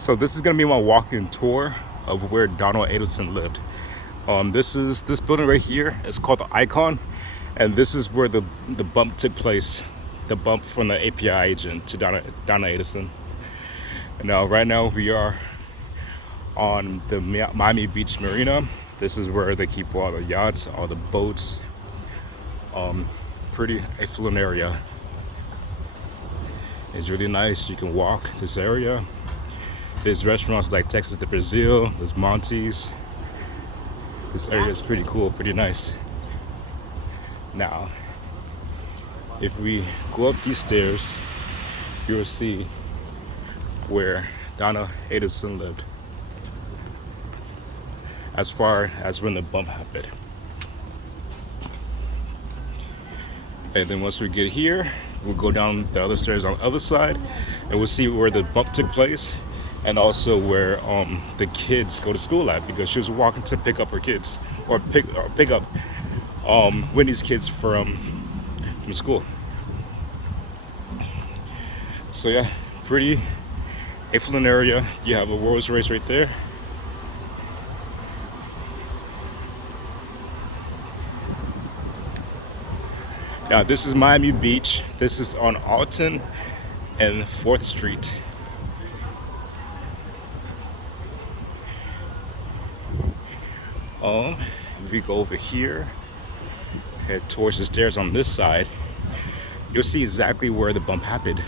So this is gonna be my walking tour of where Donna Adelson lived. This building right here is called the Icon, and this is where the bump took place. The bump from the API agent to Donna Adelson. And now, right now, we are on the Miami Beach Marina. This is where they keep all the yachts, all the boats. Pretty affluent area. It's really nice. You can walk this area. There's restaurants like Texas de Brazil, there's Monty's. This area is pretty cool, pretty nice. Now, if we go up these stairs, you will see where Donna Adelson lived, as far as when the bump happened. And then once we get here, we'll go down the other stairs on the other side, and we'll see where the bump took place, and also where the kids go to school at, because she was walking to pick up her kids, or pick up Wendy's kids from school. So yeah, pretty affluent area. You have a Rolls Royce right there. Now this is Miami Beach. This is on Alton and 4th Street. If we go over here, head towards the stairs on this side, you'll see exactly where the bump happened.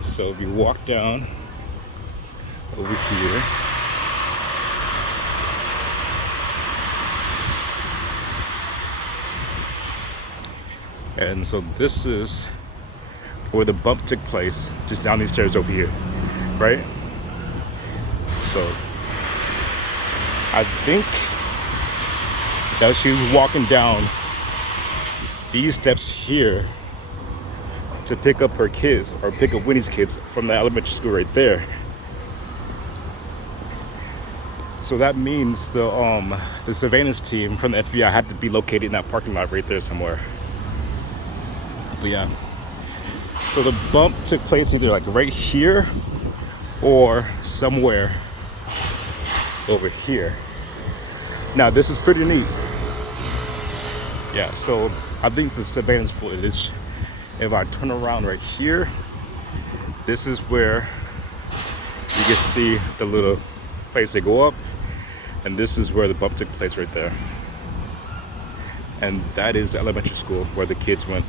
So if you walk down over here, and so this is where the bump took place, just down these stairs over here, right? So I think that she was walking down these steps here to pick up her kids, or pick up Winnie's kids from the elementary school right there. So that means the surveillance team from the FBI had to be located in that parking lot right there somewhere. But yeah, so the bump took place either like right here or somewhere over here. Now this is pretty neat. Yeah, so I think the surveillance footage, if I turn around right here, this is where you can see the little place they go up, and this is where the bump took place right there. And that is the elementary school where the kids went